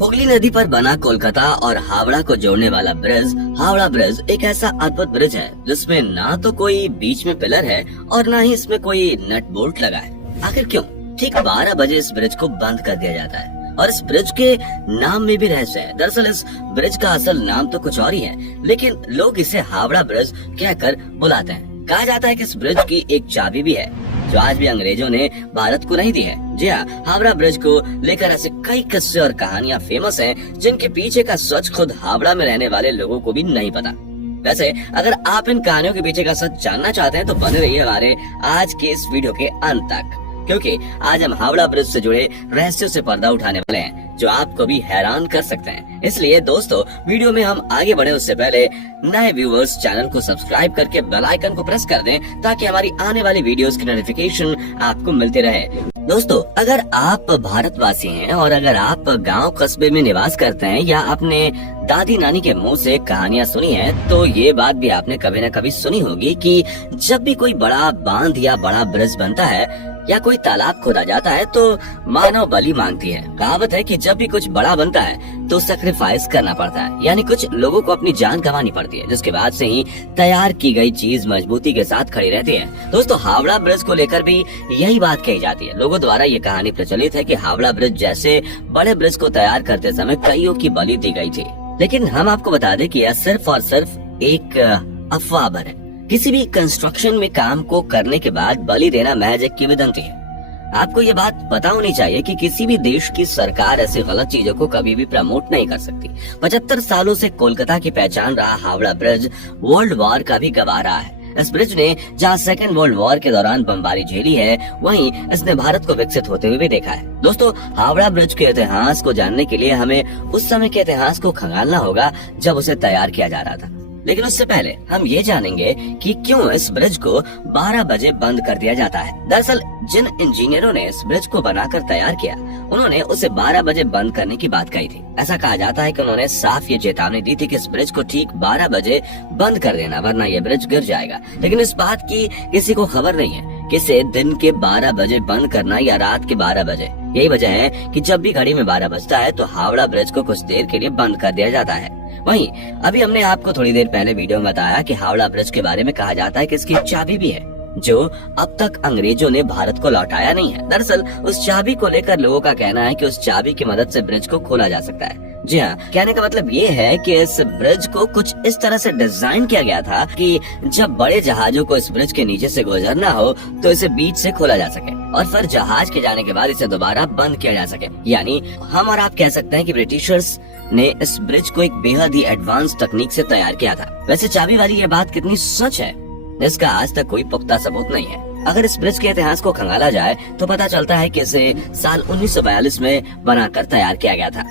हुगली नदी पर बना कोलकाता और हावड़ा को जोड़ने वाला ब्रिज हावड़ा ब्रिज एक ऐसा अद्भुत ब्रिज है जिसमें ना तो कोई बीच में पिलर है और ना ही इसमें कोई नट बोल्ट लगा है। आखिर क्यों? ठीक 12 बजे इस ब्रिज को बंद कर दिया जाता है और इस ब्रिज के नाम में भी रहस्य है। दरअसल इस ब्रिज का असल नाम तो कुछ और ही है, लेकिन लोग इसे हावड़ा ब्रिज कहकर बुलाते हैं। कहा जाता है कि इस ब्रिज की एक चाबी भी है जो आज भी अंग्रेजों ने भारत को नहीं दी है। जी हाँ, हावड़ा ब्रिज को लेकर ऐसे कई किस्से और कहानियां फेमस हैं जिनके पीछे का सच खुद हावड़ा में रहने वाले लोगों को भी नहीं पता। वैसे अगर आप इन कहानियों के पीछे का सच जानना चाहते हैं तो बने रहिए हमारे आज के इस वीडियो के अंत तक, क्योंकि आज हम हावड़ा ब्रिज से जुड़े रहस्यों से पर्दा उठाने वाले हैं जो आपको भी हैरान कर सकते हैं। इसलिए दोस्तों, वीडियो में हम आगे बढ़े उससे पहले नए व्यूअर्स चैनल को सब्सक्राइब करके बेल आइकन को प्रेस कर दें ताकि हमारी आने वाली वीडियोस की नोटिफिकेशन आपको मिलती रहे। दोस्तों, अगर आप भारतवासी हैं और अगर आप गांव कस्बे में निवास करते हैं या अपने दादी नानी के मुंह से कहानियां सुनी हैं, तो ये बात भी आपने कभी न कभी सुनी होगी कि जब भी कोई बड़ा बांध या बड़ा ब्रिज बनता है या कोई तालाब खोदा जाता है तो मानव बलि मांगती है। कहावत है कि जब भी कुछ बड़ा बनता है तो सैक्रिफाइस करना पड़ता है, यानी कुछ लोगों को अपनी जान गंवानी पड़ती है, जिसके बाद से ही तैयार की गई चीज मजबूती के साथ खड़ी रहती है। दोस्तों, हावड़ा ब्रिज को लेकर भी यही बात कही जाती है। लोगों द्वारा ये कहानी प्रचलित है कि हावड़ा ब्रिज जैसे बड़े ब्रिज को तैयार करते समय कईयों की बलि दी गई थी, लेकिन हम आपको बता दें कि यह सिर्फ और सिर्फ एक अफवाह भर है। किसी भी कंस्ट्रक्शन में काम को करने के बाद बलि देना महज एक किंवदंती है। आपको ये बात पता होनी चाहिए कि किसी भी देश की सरकार ऐसी गलत चीजों को कभी भी प्रमोट नहीं कर सकती। 75 सालों से कोलकाता की पहचान रहा हावड़ा ब्रिज वर्ल्ड वॉर का भी गवाह रहा है। इस ब्रिज ने जहाँ सेकेंड वर्ल्ड वॉर के दौरान बमबारी झेली है, वहीं इसने भारत को विकसित होते हुए भी देखा है। दोस्तों, हावड़ा ब्रिज के इतिहास को जानने के लिए हमें उस समय के इतिहास को खंगालना होगा जब उसे तैयार किया जा रहा था। लेकिन उससे पहले हम ये जानेंगे कि क्यों इस ब्रिज को 12 बजे बंद कर दिया जाता है। दरअसल जिन इंजीनियरों ने इस ब्रिज को बनाकर तैयार किया, उन्होंने उसे 12 बजे बंद करने की बात कही थी। ऐसा कहा जाता है कि उन्होंने साफ ये चेतावनी दी थी कि इस ब्रिज को ठीक 12 बजे बंद कर देना, वरना ये ब्रिज गिर जाएगा। लेकिन इस बात की किसी को खबर नहीं है कि इसे दिन के 12 बजे बंद करना या रात के 12 बजे। यही वजह है कि जब भी घड़ी में 12 बजता है तो हावड़ा ब्रिज को कुछ देर के लिए बंद कर दिया जाता है। वहीं अभी हमने आपको थोड़ी देर पहले वीडियो में बताया कि हावड़ा ब्रिज के बारे में कहा जाता है कि इसकी चाबी भी है जो अब तक अंग्रेजों ने भारत को लौटाया नहीं है। दरअसल उस चाबी को लेकर लोगों का कहना है कि उस चाबी की मदद से ब्रिज को खोला जा सकता है। जी हाँ, कहने का मतलब ये है कि इस ब्रिज को कुछ इस तरह से डिजाइन किया गया था कि जब बड़े जहाजों को इस ब्रिज के नीचे से गुजरना हो तो इसे बीच से खोला जा सके और फिर जहाज के जाने के बाद इसे दोबारा बंद किया जा सके। यानी हम और आप कह सकते हैं कि ब्रिटिशर्स ने इस ब्रिज को एक बेहद ही एडवांस तकनीक से तैयार किया था। वैसे चाबी वाली ये बात कितनी सच है, इसका आज तक कोई पुख्ता सबूत नहीं है। अगर इस ब्रिज के इतिहास को खंगाला जाए तो पता चलता है कि इसे साल 1942 में बनाकर तैयार किया गया था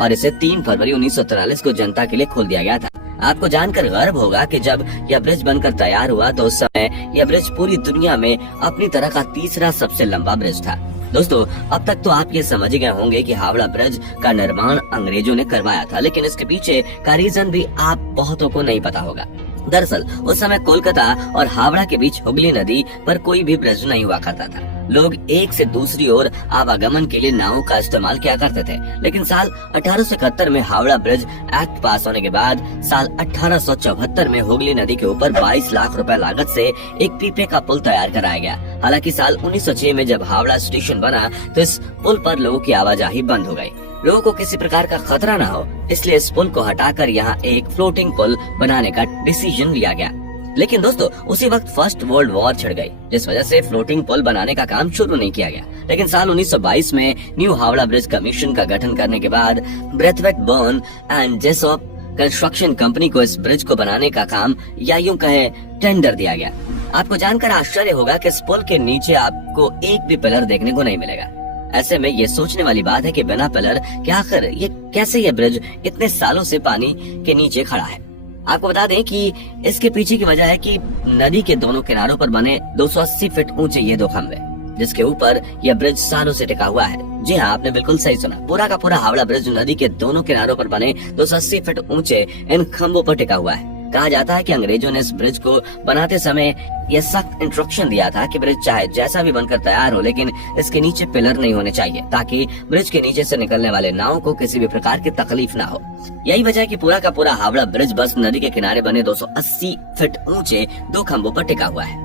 और इसे 3 फरवरी 1943 को जनता के लिए खोल दिया गया था। आपको जानकर गर्व होगा कि जब यह ब्रिज बनकर तैयार हुआ तो उस समय यह ब्रिज पूरी दुनिया में अपनी तरह का तीसरा सबसे लंबा ब्रिज था। दोस्तों, अब तक तो आप ये समझ गए होंगे कि हावड़ा ब्रिज का निर्माण अंग्रेजों ने करवाया था, लेकिन इसके पीछे का रीजन भी आप बहुतों को नहीं पता होगा। दरअसल उस समय कोलकाता और हावड़ा के बीच हुगली नदी पर कोई भी ब्रिज नहीं हुआ करता था। लोग एक से दूसरी ओर आवागमन के लिए नावों का इस्तेमाल किया करते थे, लेकिन साल 1871 में हावड़ा ब्रिज एक्ट पास होने के बाद साल 1874 में हुगली नदी के ऊपर 22 लाख रुपए लागत से एक पीपे का पुल तैयार कराया गया। हालांकि साल 1906 में जब हावड़ा स्टेशन बना तो इस पुल पर लोगों की आवाजाही बंद हो गई। लोगों को किसी प्रकार का खतरा न हो, इसलिए इस पुल को हटाकर यहाँ एक फ्लोटिंग पुल बनाने का डिसीजन लिया गया। लेकिन दोस्तों, उसी वक्त फर्स्ट वर्ल्ड वॉर छिड़ गई, जिस वजह से फ्लोटिंग पुल बनाने का काम शुरू नहीं किया गया। लेकिन साल 1922 में न्यू हावड़ा ब्रिज कमीशन का गठन करने के बाद Braithwaite Burn and Jessop construction company को इस ब्रिज को बनाने का काम या यूं कहे टेंडर दिया गया। आपको जानकर आश्चर्य होगा कि इस पुल के नीचे आपको एक भी पिलर देखने को नहीं मिलेगा। ऐसे में ये सोचने वाली बात है कि बिना पिलर कि आखिर ये कैसे ये ब्रिज इतने सालों से पानी के नीचे खड़ा है। आपको बता दें कि इसके पीछे की वजह है कि नदी के दोनों किनारों पर बने 280 फीट ऊंचे ये 2 खंभे, जिसके ऊपर यह ब्रिज सालों से टिका हुआ है। जी हाँ, आपने बिल्कुल सही सुना, पूरा का पूरा हावड़ा ब्रिज नदी के दोनों किनारों पर बने 280 फीट ऊंचे इन खंभों पर टिका हुआ है। कहा जाता है कि अंग्रेजों ने इस ब्रिज को बनाते समय यह सख्त इंस्ट्रक्शन दिया था कि ब्रिज चाहे जैसा भी बनकर तैयार हो, लेकिन इसके नीचे पिलर नहीं होने चाहिए, ताकि ब्रिज के नीचे से निकलने वाले नाव को किसी भी प्रकार की तकलीफ ना हो। यही वजह है कि पूरा का पूरा हावड़ा ब्रिज बस नदी के किनारे बने 280 फीट ऊंचे 2 खंभों पर टिका हुआ है।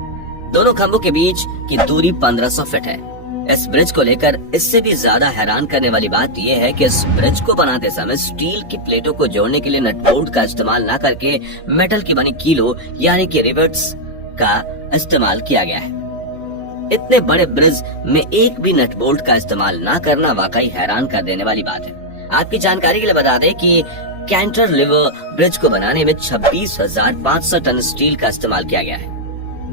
दोनों खंभों के बीच की दूरी 1500 फीट है। इस ब्रिज को लेकर इससे भी ज्यादा हैरान करने वाली बात यह है कि इस ब्रिज को बनाते समय स्टील की प्लेटों को जोड़ने के लिए नट बोल्ट का इस्तेमाल न करके मेटल की बनी कीलो यानी कि रिवेट्स का इस्तेमाल किया गया है। इतने बड़े ब्रिज में एक भी नट बोल्ट का इस्तेमाल न करना वाकई हैरान कर देने वाली बात है। आपकी जानकारी के लिए बता दें कि कैंटिलीवर ब्रिज को बनाने में 26,500 टन स्टील का इस्तेमाल किया गया है।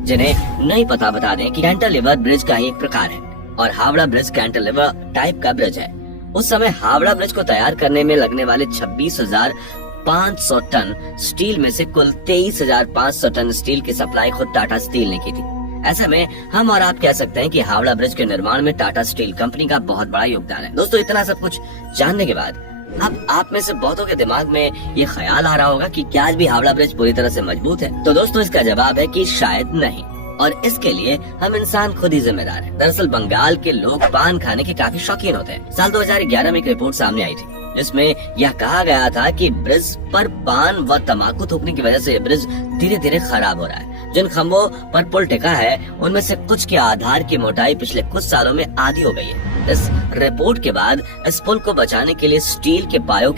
जिन्हें नहीं पता बता दें कि कैंटिलीवर ब्रिज का ही एक प्रकार है और हावड़ा ब्रिज कैंटिलीवर टाइप का ब्रिज है। उस समय हावड़ा ब्रिज को तैयार करने में लगने वाले 26,500 टन स्टील में से कुल 23,500 टन स्टील की सप्लाई खुद टाटा स्टील ने की थी। ऐसे में हम और आप कह सकते हैं कि हावड़ा ब्रिज के निर्माण में टाटा स्टील कंपनी का बहुत बड़ा योगदान है। दोस्तों, इतना सब कुछ जानने के बाद अब आप में से बहुतों के दिमाग में ये ख्याल आ रहा होगा कि क्या आज भी हावड़ा ब्रिज पूरी तरह से मजबूत है? तो दोस्तों, इसका जवाब है कि शायद नहीं, और इसके लिए हम इंसान खुद ही जिम्मेदार हैं। दरअसल बंगाल के लोग पान खाने के काफी शौकीन होते हैं। साल 2011 में एक रिपोर्ट सामने आई थी जिसमें यह कहा गया था कि ब्रिज पर पान व तंबाकू थूकने की वजह से ये ब्रिज धीरे धीरे खराब हो रहा है। जिन खंभों पर पुल टिका है उनमें से कुछ के आधार की मोटाई पिछले कुछ सालों में आधी हो गई है। इस रिपोर्ट के बाद इस पुल को बचाने के लिए स्टील के पायों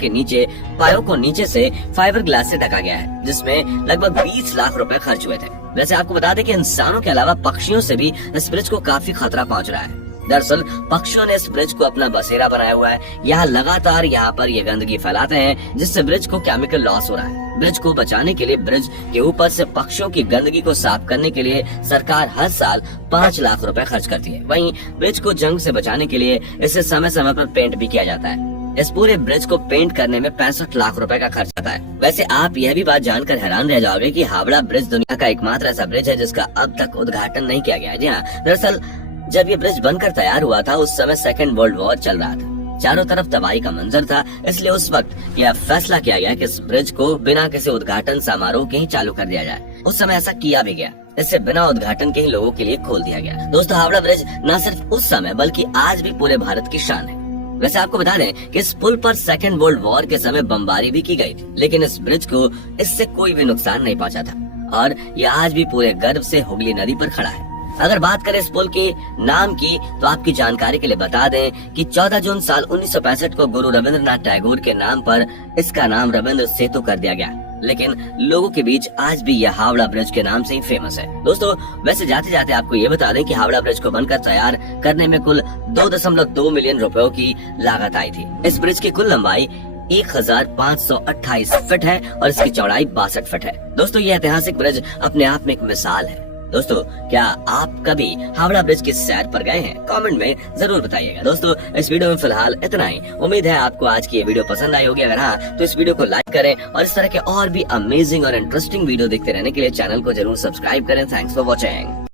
को नीचे से फाइबर ग्लास से ढका गया है, जिसमें लगभग 20 लाख रुपए खर्च हुए थे। वैसे आपको बता दें कि इंसानों के अलावा पक्षियों से भी इस ब्रिज को काफी खतरा पहुंच रहा है। दरअसल पक्षियों ने इस ब्रिज को अपना बसेरा बनाया हुआ है। यहाँ लगातार यहाँ पर ये गंदगी फैलाते हैं, जिससे ब्रिज को केमिकल लॉस हो रहा है। ब्रिज को बचाने के लिए ब्रिज के ऊपर से पक्षियों की गंदगी को साफ करने के लिए सरकार हर साल 5 लाख रुपए खर्च करती है। वहीं ब्रिज को जंग से बचाने के लिए इसे समय समय पर पेंट भी किया जाता है। इस पूरे ब्रिज को पेंट करने में 65 लाख रुपए का खर्च आता है। वैसे आप यह भी बात जानकर हैरान रह जाओगे कि हावड़ा ब्रिज दुनिया का एकमात्र ऐसा ब्रिज है जिसका अब तक उद्घाटन नहीं किया गया है। जी हाँ, दरअसल जब ये ब्रिज बनकर तैयार हुआ था उस समय सेकेंड वर्ल्ड वॉर चल रहा था। चारों तरफ तबाही का मंजर था, इसलिए उस वक्त यह फैसला किया गया कि इस ब्रिज को बिना किसी उद्घाटन समारोह के ही चालू कर दिया जाए। उस समय ऐसा किया भी गया। इससे बिना उद्घाटन के ही लोगों के लिए खोल दिया गया। दोस्तों, हावड़ा ब्रिज न सिर्फ उस समय बल्कि आज भी पूरे भारत की शान है। वैसे आपको बता दें कि इस पुल पर सेकेंड वर्ल्ड वॉर के समय बमबारी भी की गई थी, लेकिन इस ब्रिज को इससे कोई भी नुकसान नहीं पहुंचा था और यह आज भी पूरे गर्व से हुगली नदी पर खड़ा है। अगर बात करें इस पुल के नाम की, तो आपकी जानकारी के लिए बता दें कि 14 जून साल 1965 को गुरु रविंद्रनाथ टैगोर के नाम पर इसका नाम रविंद्र सेतु कर दिया गया, लेकिन लोगों के बीच आज भी यह हावड़ा ब्रिज के नाम से ही फेमस है। दोस्तों, वैसे जाते जाते आपको ये बता दें कि हावड़ा ब्रिज को बनकर तैयार करने में कुल 2.2 मिलियन रुपयों की लागत आई थी। इस ब्रिज की कुल लंबाई 1528 फीट है और इसकी चौड़ाई 62 फीट है। दोस्तों, ये ऐतिहासिक ब्रिज अपने आप में एक मिसाल है। दोस्तों, क्या आप कभी हावड़ा ब्रिज की सैर पर गए हैं? कमेंट में जरूर बताइएगा। दोस्तों, इस वीडियो में फिलहाल इतना ही। उम्मीद है आपको आज की ये वीडियो पसंद आई होगी। अगर हाँ, तो इस वीडियो को लाइक करें और इस तरह के और भी अमेजिंग और इंटरेस्टिंग वीडियो देखते रहने के लिए चैनल को जरूर सब्सक्राइब करें। Thanks for watching.